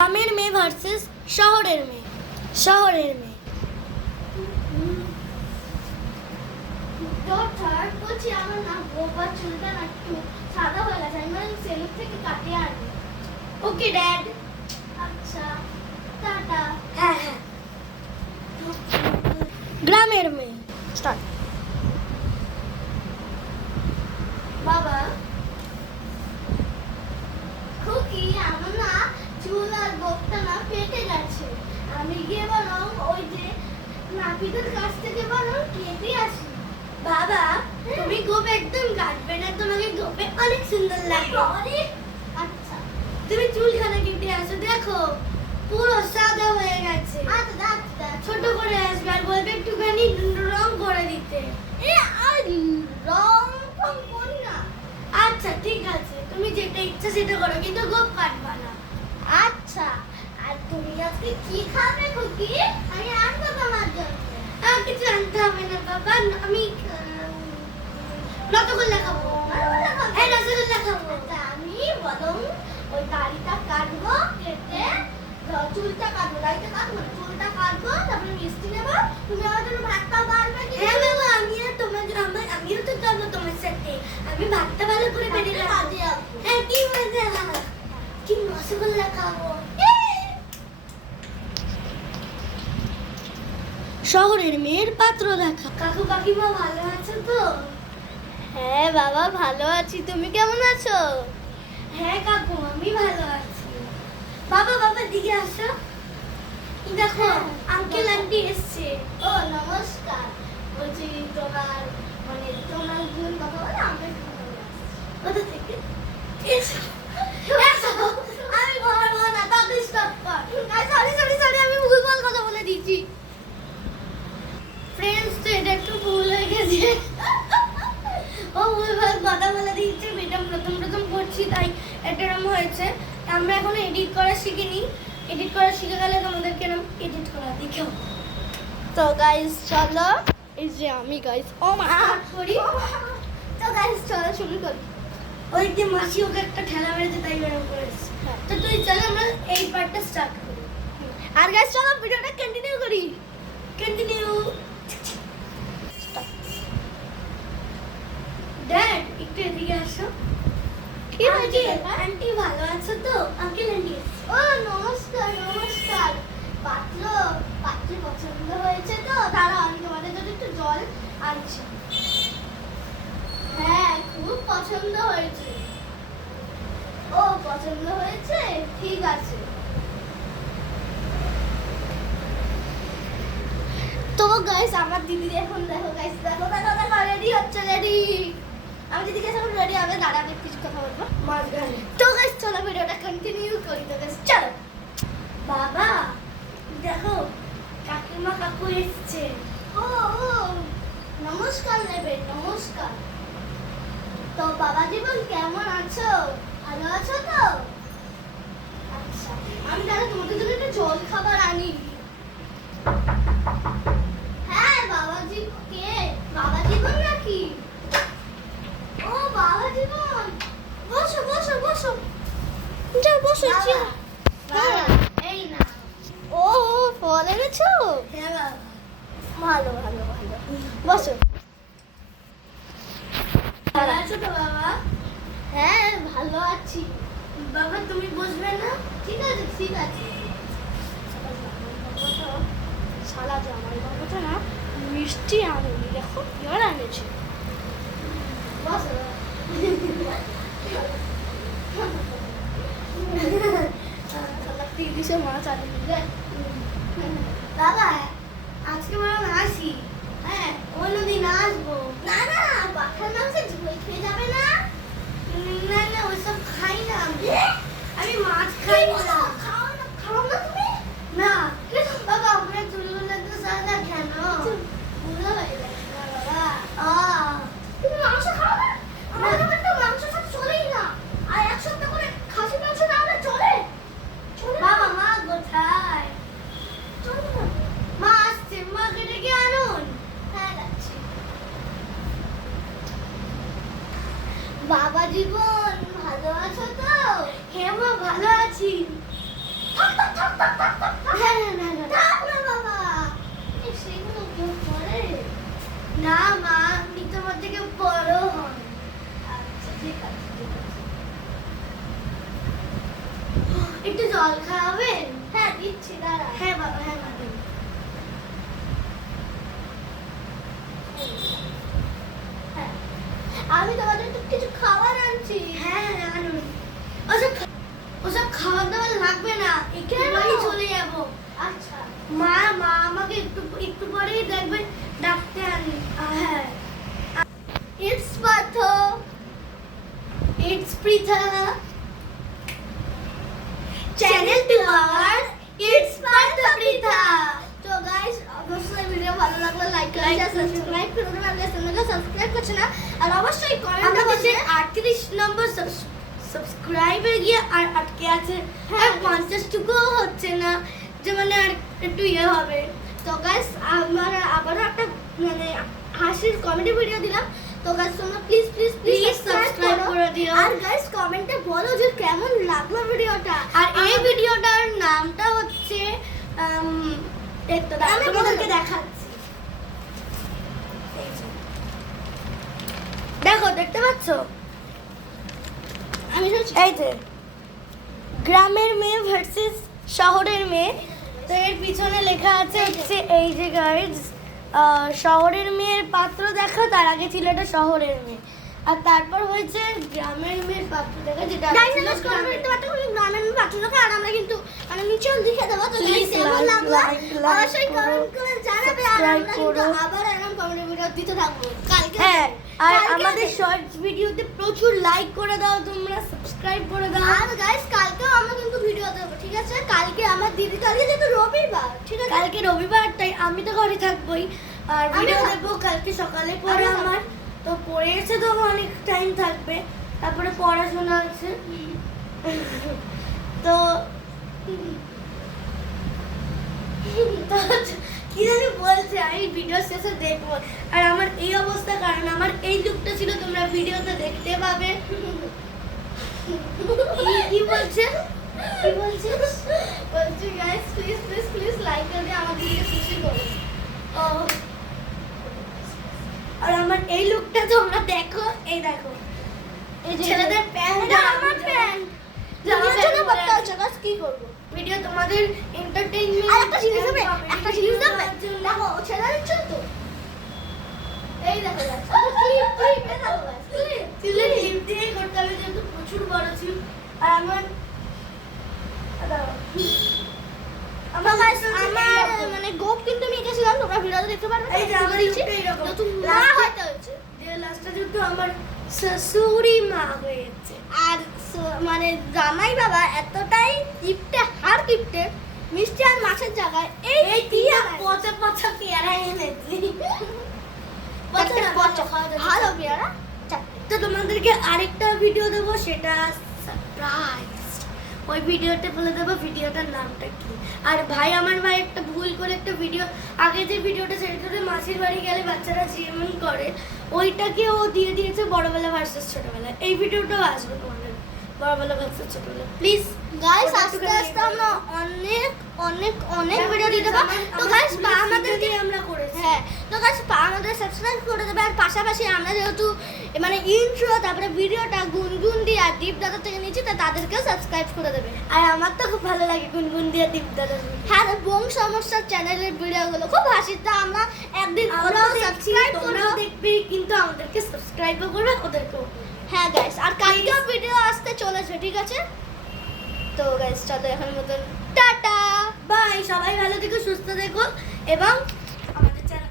গ্রামের মেয়ে ভার্সেস শহরের মেয়ে। শহরের মেয়ে বলছি আমার না গোবার চুলটা না একটু সাদা হয়ে গেছে, আমি মানে সেলুন থেকে কাটিয়ে আনি। Okay dad. আচ্ছা টাটা। হ্যাঁ হ্যাঁ। গ্রামের মেয়ে স্টার্ট। বাবা খুকি আমার না চুল আর গোপটা না পেটে গেছে, আমি গিয়ে বরং ওই যে নাপিতের কাছ থেকে বরং কেটে আসি। বাবা তুমি গোপ একদম কাটবে না, তোমাকে গোপে অনেক সুন্দর লাগবে। আচ্ছা তুমি চুলখানা কেটে আসো, দেখো পুরো সাদা হয়ে গেছে। আচ্ছা আচ্ছা ছোট করে আসবে আর বলবে একটুখানি রং করে দিতে। আর রং ফং করি না। আচ্ছা ঠিক আছে, তুমি যেটা ইচ্ছা সেটা করো, কিন্তু গোপ কাটবা না। আচ্ছা আর তুমি আজকে কি খাবে খুকি? আমি আনবো তোমার জন্য। আর কিছু আনতে হবে না বাবা, আমি রসগোল্লা খাবো। হ্যাঁ রসগোল্লা খাবো। আচ্ছা, আমি বরং ওই দাড়িটা কাটবো, কেটে চুলটা কাটবো, দাড়িটা কাটবো না, চুলটা কাটবো, তারপরে মিষ্টি নেবো। তুমি আমার জন্য ভাতটা বাড়বে কি? হ্যাঁ বাবা, আমিও তো যাবো তোমার সাথে। আমি ভাতটা ভালো করে বেড়ে রাখবো। হ্যাঁ কি মজা, কি রসগোল্লা খাবো। শহরের মেয়ের পাত্র দেখা। কাকু কাকিমা ভালো আছো তো? হ্যাঁ বাবা ভালো আছি, তুমি কেমন আছো? হ্যাঁ কাকু আমি ভালো আছি। বাবা বাবা দিকে আসো, দেখো আঙ্কেল আন্টি এসছে। ও নমস্কার, বলছি তোমার মানে তোমার বোন কথা বলে আমাকে কোথা থেকে? এসো এসো, আমি বলবো না, তাকে স্টপ কর। সরি সরি সরি, আমি ভুলভাল কথা বলে দিয়েছি। ফ্রেন্ডস তো এটা একটু ভুল হয়ে গেছে, ও ভুলভাল কথা বলে দিচ্ছে। ম্যাডাম প্রথম প্রথম করছি তাই এরকম হয়েছে। আমরা এখন এডিট করা শিখিনি, এডিট করা শিখে গেলে তোমাদেরকে এরকম এডিট করা দেখাও। তো গাইস চলো, এই যে আমি গাইস ও মা করি। তো গাইস চলো শুরু করি। ওই যে মাসি ওকে একটা ঠেলা মেরেছে তাই এরকম করেছে। হ্যাঁ। তো তুই চল আমরা এই পার্টটা স্টার্ট করি। আর গাইস চলো ভিডিওটা কন্টিনিউ করি। কন্টিনিউ। ড্যাড একটু এদিকে আসো। কি হয়েছে? আন্টি ভালো আছো তো? আঙ্কেল আন্টি ও নমস্কার নমস্কার। পাত্র পাত্র পছন্দ হয়েছে তো? দাঁড়াও আমি তোমাদের জন্য একটু জল আনছি। হ্যাঁ খুব পছন্দ হয়েছে। ও পছন্দ হয়েছে, ঠিক আছে। তো গাইস আমার দিদি এখন দেখো গাইস, দেখো দেখো দেখো রেডি হচ্ছে, রেডি। আমি দিদিকে এখন রেডি হবে, দাঁড়াবে কিছু কথা বলবো। মাঝখানে। তো গাইস চলো ভিডিওটা কন্টিনিউ করি। তো গাইস চলো। বাবা দেখো কাকিমা কাকু এসছে। ও ও নমস্কার নেবে, নমস্কার। তো বাবা জীবন কেমন আছো? ভালো আছো তো? আচ্ছা আমি তাহলে তোমাদের জন্য একটা জল খাবার আনি। হ্যাঁ বাবাজি কে? বাবা জীবন নাকি? ও বাবা জীবন, বসো বসো বসো, যাও বসো। বাবা, এই না। ও ফল এনেছো? হ্যাঁ বাবা। ভালো ভালো ভালো, বসো। ভালো আছো তো বাবা? হ্যাঁ ভালো আছি। বাবা তুমি বসবে না? ঠিক আছে ঠিক আছে। শালা জামাই বাবাটা না মিষ্টি আনেনি, দেখো এবার আনেছে। বসো। তিরিশে মাছ আনে। বাবা আজকে বরং আসি। হ্যাঁ অন্যদিন আসবো। না না পাখার মাংসের ঝোল খেয়ে যাবে না? না না ওইসব খাই না আমি। আমি মাছ খাই না। খাও না, খাও না তুমি? না বাবা আপনার চুলগুলো তো সাদা কেন? বুড়ো হয়ে গেছে না বাবা। আহ, তুমি মাংস খাও না? আমাদের বাড়িতে তো মাংস সব চলেই না। আর এক সপ্তাহ করে খাসি মাংস না হলে চলে? চলে না। বাবা মা কোথায়? চলে না। মা আসছে, মাকে ডেকে আনুন। হ্যাঁ যাচ্ছি। বাবা জীবন ভালো আছো তো? হ্যাঁ মা ভালো আছি। জল খাওয়াবেন? হ্যাঁ দিচ্ছি, দাঁড়া। হ্যাঁ বাবা, হ্যাঁ মা দিন। হ্যাঁ। আমি তোমাদের একটু কিছু খাবার আনছি। হ্যাঁ আনুন। ওসব খাবার দাবার লাগবে না, একটু কেন? পরেই চলে যাব। আচ্ছা। মা আমাকে একটু পরেই দেখবেন ডাকতে আনি। হ্যাঁ, it's Partha. It's Pritha. Channel to our it's Partha Pritha. তো গাইস, অবশ্যই ভিডিও ভালো লাগলে লাইক করে Like আর সাবস্ক্রাইব করে দেবেন। আর চ্যানেলকে সাবস্ক্রাইব করছে না, আর অবশ্যই কমেন্টে আমাদের যে বলবেন। 38 নম্বর সাবস্ক্রাইবে গিয়ে আর আটকে আছে, হ্যাঁ। আর 50 টুকুও হচ্ছে না, যে মানে আর একটু ইয়ে হবে। তো গাইস, আমরা আবারও একটা মানে হাসির কমেডি ভিডিও দিলাম। তো গাইস, তোমরা please please please Please subscribe করে দিও। আর গাইস, কমেন্টে বলো যে কেমন লাগলো ভিডিওটা। আর এই ভিডিওটার নামটা হচ্ছে একটু আমি তোমাদেরকে বলবো। দেখাচ্ছি। এই যে। দেখো, দেখতে পাচ্ছ? আমি শুনছি। এই যে গ্রামের মেয়ে ভার্সেস শহরের মেয়ে। তো এর পিছনে লেখা আছে হচ্ছে এই যে গাইডস, শহরের মেয়ের পাত্র দেখা, তার আগে ছিল এটা শহরের মেয়ে, আর তারপর হয়েছে গ্রামের মেয়ের পাত্র দেখা, যেটা গাইস, ছিল আমরা গ্রামের। দেখতে পাচ্ছি গ্রামের পাত্রটা, আর আমরা কিন্তু মানে নিচেও লিখে দেবো। তো গাইস, Please কেমন like, লাগলো like, like অবশ্যই করো, কমেন্ট করে জানাবে। আর subscribe আমরা কিন্তু করো। আবার এরকম কমেডি ভিডিও দিতে থাকবো কালকে। হ্যাঁ, আর কালকে আমাদের শর্টস ভিডিওতে প্রচুর লাইক করে দাও, তোমরা সাবস্ক্রাইব করে দাও। আর গাইস, কালকেও আমরা কিন্তু ভিডিও দেবো, ঠিক আছে? কালকে আমার দিদি, কালকে যেহেতু রবিবার, ঠিক আছে? কালকে রবিবার, তাই আমি তো ঘরে থাকবোই, আর আমি ভিডিও থাক- দেবো কালকে সকালে পরে আমি থাকবো। আমার। তো পড়ে এসে তো অনেক টাইম থাকবে, তারপরে পড়াশোনা আছে। তো তো কি জানি বলছে, আমি ভিডিও শেষে দেখবো। আর আমার এই অবস্থা কারণ আমার এই লুকটা ছিল, তোমরা ভিডিওতে দেখতে পাবে। কি বলছে? কি বলছে? বলছি guys, please please please like করে দিয়ে আমার দিদিকে খুশি করো। ও, আর আমার এই লুকটা তোমরা দেখো, এই দেখো, এই যে ছেলেদের প্যান্ট, এটা আমার প্যান্ট। জামা ভিডিওর জন্য প্যান্ট করতে পরে হচ্ছে, গাইস কি করব? ভিডিও তোমাদের এন্টারটেইনমেন্ট। আর একটা জিনিস দেবে, একটা জিনিস দেবে। দেখো, ছেড়ে দিচ্ছ তো। এই দেখো গাইস, ক্লিপ ক্লিপ এ দেখো গাইস, ক্লিপ। চুলে ক্লিপ দিয়ে করতে হবে, যেহেতু প্রচুর বড় চুল। আর আমার আমার গাইস, আমার মানে গোপ কিন্তু আমি এঁকেছিলাম, তোমরা ভিডিওতে দেখতে পারবে। এই যে আমার লুকটা এরকম। তো তুমি মা হইতে হচ্ছে। লাস্টটা যেহেতু আমার শাশুড়ি মা হয়েছে। আর মানে জামাই বাবা এতটাই কিপটে, হার কিপটে, মিষ্টি আর মাছের জায়গায় এই এই টিয়া পচা পচা পেয়ারা এনেছি। পচা পচা ভালো পেয়ারা চারটে। তো তোমাদেরকে আরেকটা ভিডিও দেবো, সেটা সারপ্রাইজ। ওই ভিডিওতে বলে দেবো ভিডিওটার নামটা কি। আর আমার ভাই একটা ভুল করে একটা ভিডিও, আগে যে ভিডিওটা সেটাতে মাসির বাড়ি গেলে বাচ্চারা যেমন করে, ওইটাকে ও দিয়ে দিয়েছে বড়বেলা ভার্সেস ছোটবেলা। এই ভিডিওটাও আসবে তোমাদের, বড়বেলা ভার্সেস ছোটবেলা। প্লিজ গাইস, আস্তে আস্তে আমরা অনেক অনেক অনেক ভিডিও দিতে পারবো। তো গাইস, আমাদেরকে আমরা করেছি। হ্যাঁ, তো গাইস আমাদের সাবস্ক্রাইব করে দেবে। আর পাশাপাশি আমরা যেহেতু মানে ইন্ট্রো, তারপরে ভিডিওটা গুনগুন দিয়ে আর দীপ দাদা থেকে নিচ্ছি, তা তাদেরকেও সাবস্ক্রাইব করে দেবে। আর আমার তো খুব ভালো লাগে গুনগুন দিয়ে দীপ দাদার হ্যাঁ, আর বোম সমস্যার চ্যানেলের ভিডিওগুলো খুব হাসি। তা আমরা একদিন আমরাও ওরাও দেখছি, সাবস্ক্রাইব তোমরাও করবো। দেখবে, কিন্তু আমাদেরকে সাবস্ক্রাইবও করবে, ওদেরকেও। হ্যাঁ গাইস, আর কালকেও ভিডিও আসতে চলেছে, ঠিক আছে? তো গাইস, চলো এখন মতন টাটা। বাই, সবাই ভালো থেকো, সুস্থ থেকো, এবং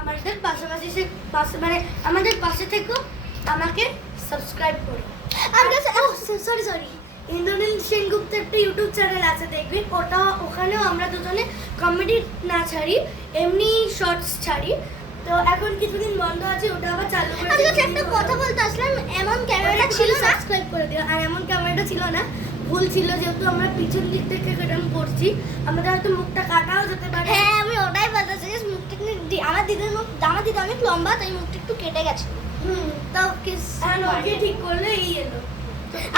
আমাদের পাশাপাশি মানে আমাদের পাশে থেকো, আমাকে সাবস্ক্রাইব করো। আর গাইস, সরি, ইন্দ্রনীল সেনগুপ্ত একটা ইউটিউব চ্যানেল আছে, দেখবি। ওখানেও আমরা দুজনে কমেডি না ছাড়ি, এমনি শর্টস ছাড়ি। তো এখন কিছুদিন বন্ধ আছে, ওটা আবার চালু করে আজকে একটা কথা বলতে আসলাম, এমন ক্যামেরা ছিল না। সাবস্ক্রাইব করে দিও। আর এমন ক্যামেরাটা ছিল না, ভুল ছিল, যেহেতু আমরা পিছন দিক থেকে এরকম করছি, আমাদের হয়তো মুখটা কাটাও যেতে পারে। হ্যাঁ, আমি ওটাই বলতেছি, মুখটা আমার দিদির মুখ, আমার দিদি অনেক লম্বা, তাই মুখটা একটু কেটে গেছে। তো কিস ওকে ঠিক করলে এই এলো।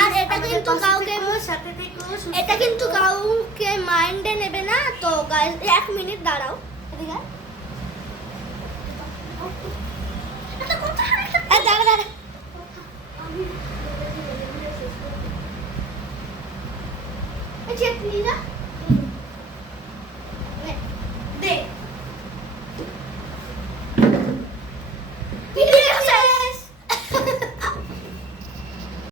আর এটা কিন্তু কাউকে সাথে থেকো, সুস্থ এটা কিন্তু থেকো। কাউকে মাইন্ডে নেবে না। তো গাইস, 1 মিনিট দাঁড়াও। এদিকে আয়। দাঁড়া দাঁড়া। এই চাটনি না